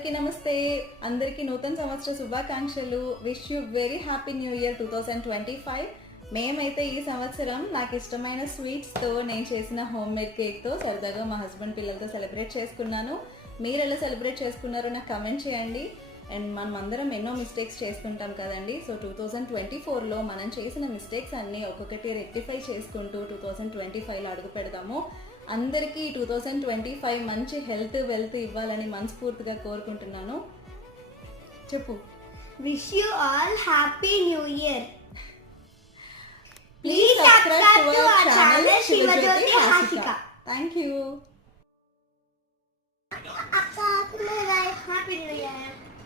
అందరికీ నమస్తే. అందరికీ నూతన సంవత్సర శుభాకాంక్షలు. Wish you very happy new year 2025. మేమైతే ఈ సంవత్సరం నాకు ఇష్టమైన స్వీట్స్తో నేను చేసిన హోమ్ మేడ్ కేక్తో సరదాగా మా హస్బెండ్ పిల్లలతో సెలబ్రేట్ చేసుకున్నాను. మీరు ఎలా సెలబ్రేట్ చేసుకున్నారో నాకు కమెంట్ చేయండి. అండ్ మనం అందరం ఎన్నో మిస్టేక్స్ చేసుకుంటాం కదండి. సో 2024లో మనం చేసిన మిస్టేక్స్ అన్నీ ఒక్కొక్కటి రెక్టిఫై చేసుకుంటూ 2025లో అడుగు పెడదాము. అందరికీ 2025 మంచి హెల్త్ వెల్త్ ఇవ్వాలని మనస్ఫూర్తిగా కోరుకుంటున్నాను. చెప్పు. Wish you all happy new year. Please subscribe to our channel Shivajyoti Hasika. Thank you. Happy new year.